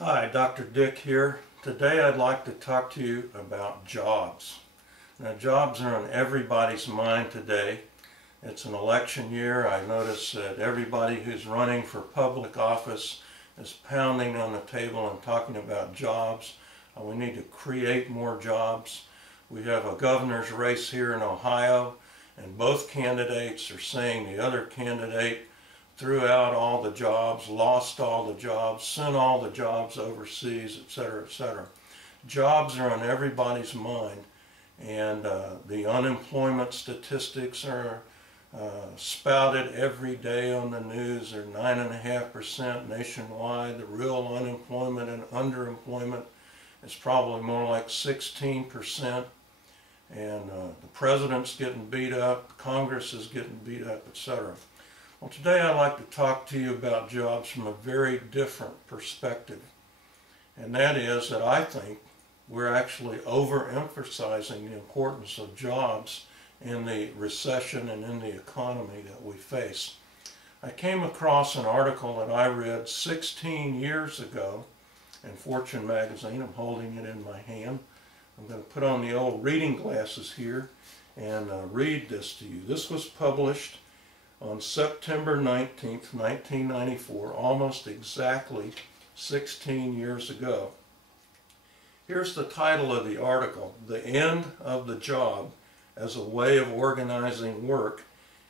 Hi, Dr. Dick here. Today I'd like to talk to you about jobs. Now, jobs are on everybody's mind today. It's an election year. I notice that everybody who's running for public office is pounding on the table and talking about jobs. We need to create more jobs. We have a governor's race here in Ohio, and both candidates are saying the other candidate threw out all the jobs, lost all the jobs, sent all the jobs overseas, etc., etc. Jobs are on everybody's mind, and the unemployment statistics are spouted every day on the news. They're 9.5% nationwide. The real unemployment and underemployment is probably more like 16%. And the president's getting beat up, Congress is getting beat up, etc. Well, today I'd like to talk to you about jobs from a very different perspective. And that is that I think we're actually overemphasizing the importance of jobs in the recession and in the economy that we face. I came across an article that I read 16 years ago in Fortune magazine. I'm holding it in my hand. I'm going to put on the old reading glasses here and read this to you. This was published on September 19th, 1994, almost exactly 16 years ago. Here's the title of the article: "The End of the Job as a Way of Organizing Work.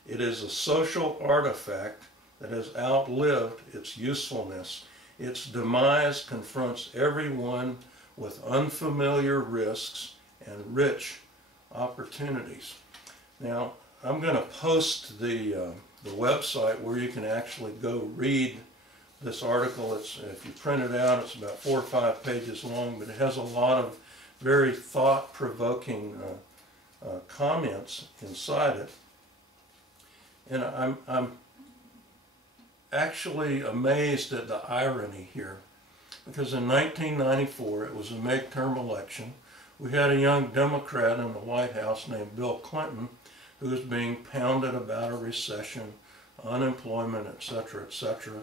It is a social artifact that has outlived its usefulness. Its demise confronts everyone with unfamiliar risks and rich opportunities." Now, I'm going to post the website where you can actually go read this article. If you print it out, it's about 4 or 5 pages long, but it has a lot of very thought-provoking comments inside it. And I'm actually amazed at the irony here, because in 1994, it was a midterm election. We had a young Democrat in the White House named Bill Clinton, who was being pounded about a recession, unemployment, etc., etc.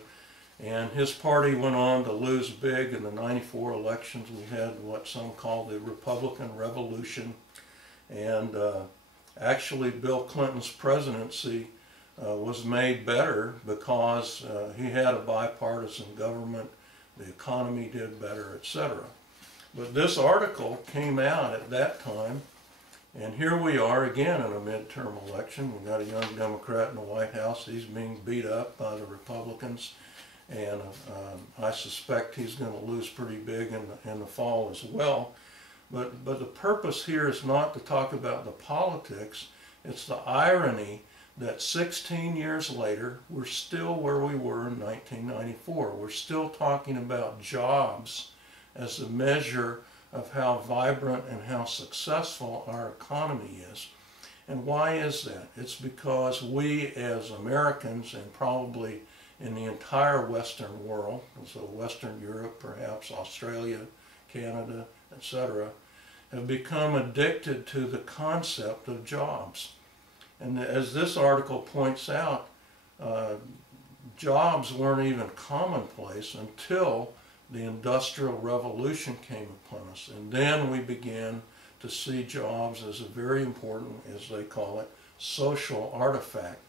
And his party went on to lose big in the 94 elections. We had what some call the Republican Revolution. And actually, Bill Clinton's presidency was made better because he had a bipartisan government, the economy did better, etc. But this article came out at that time, and here we are again in a midterm election. We've got a young Democrat in the White House. He's being beat up by the Republicans, and I suspect he's going to lose pretty big in the fall as well. But the purpose here is not to talk about the politics. It's the irony that 16 years later, we're still where we were in 1994. We're still talking about jobs as a measure of how vibrant and how successful our economy is. And why is that? It's because we as Americans, and probably in the entire Western world, so Western Europe, perhaps Australia, Canada, etc., have become addicted to the concept of jobs. And as this article points out, jobs weren't even commonplace until the Industrial Revolution came upon us. And then we began to see jobs as a very important, as they call it, social artifact.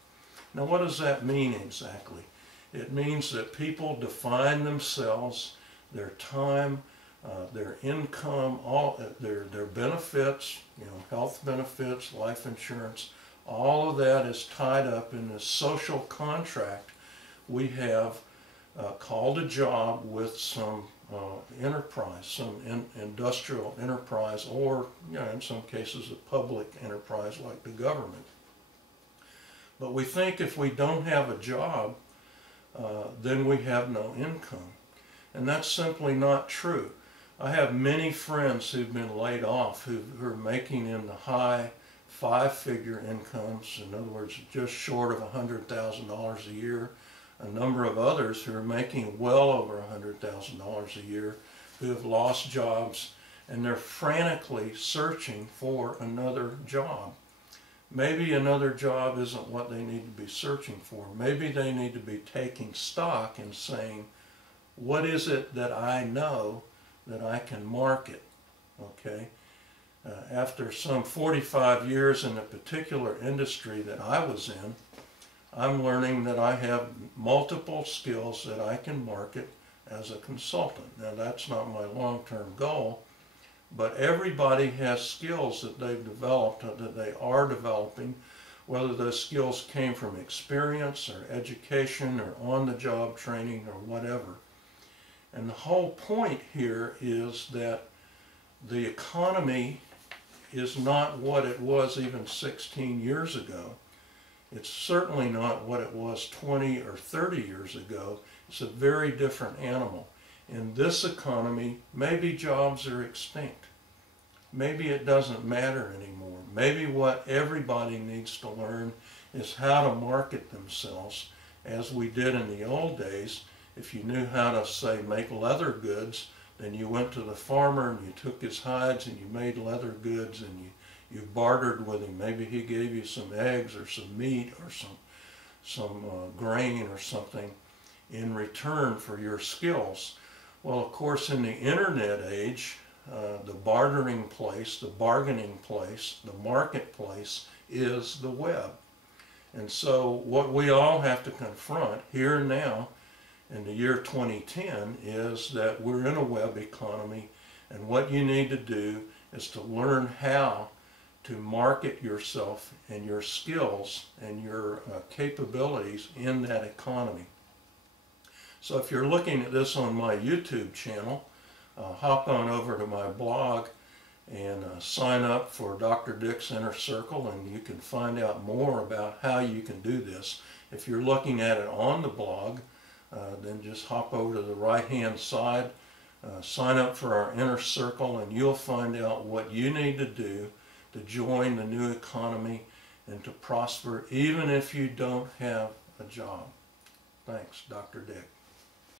Now, what does that mean exactly? It means that people define themselves, their time, their income, all their benefits, health benefits, life insurance, all of that is tied up in this social contract we have called a job with some enterprise, some industrial enterprise, or in some cases a public enterprise like the government. But we think if we don't have a job, then we have no income. And that's simply not true. I have many friends who've been laid off who are making in the high 5-figure incomes, in other words, just short of $100,000 a year. A number of others who are making well over $100,000 a year who have lost jobs, and they're frantically searching for another job. Maybe another job isn't what they need to be searching for. Maybe they need to be taking stock and saying, what is it that I know that I can market? Okay. After some 45 years in a particular industry that I was in, I'm learning that I have multiple skills that I can market as a consultant. Now that's not my long-term goal, but everybody has skills that they've developed, that they are developing, whether those skills came from experience or education or on-the-job training or whatever. And the whole point here is that the economy is not what it was even 16 years ago. It's certainly not what it was 20 or 30 years ago. It's a very different animal. In this economy, maybe jobs are extinct. Maybe it doesn't matter anymore. Maybe what everybody needs to learn is how to market themselves, as we did in the old days. If you knew how to, say, make leather goods, then you went to the farmer and you took his hides and you made leather goods, and you bartered with him. Maybe he gave you some eggs or some meat or some grain or something in return for your skills. Well, of course, in the internet age, the bartering place, the bargaining place, the marketplace is the web. And so what we all have to confront here and now in the year 2010 is that we're in a web economy, and what you need to do is to learn how to market yourself and your skills and your capabilities in that economy. So if you're looking at this on my YouTube channel, hop on over to my blog and sign up for Dr. Dick's Inner Circle, and you can find out more about how you can do this. If you're looking at it on the blog, then just hop over to the right-hand side, sign up for our Inner Circle, and you'll find out what you need to do to join the new economy and to prosper, even if you don't have a job. Thanks, Dr. Dick.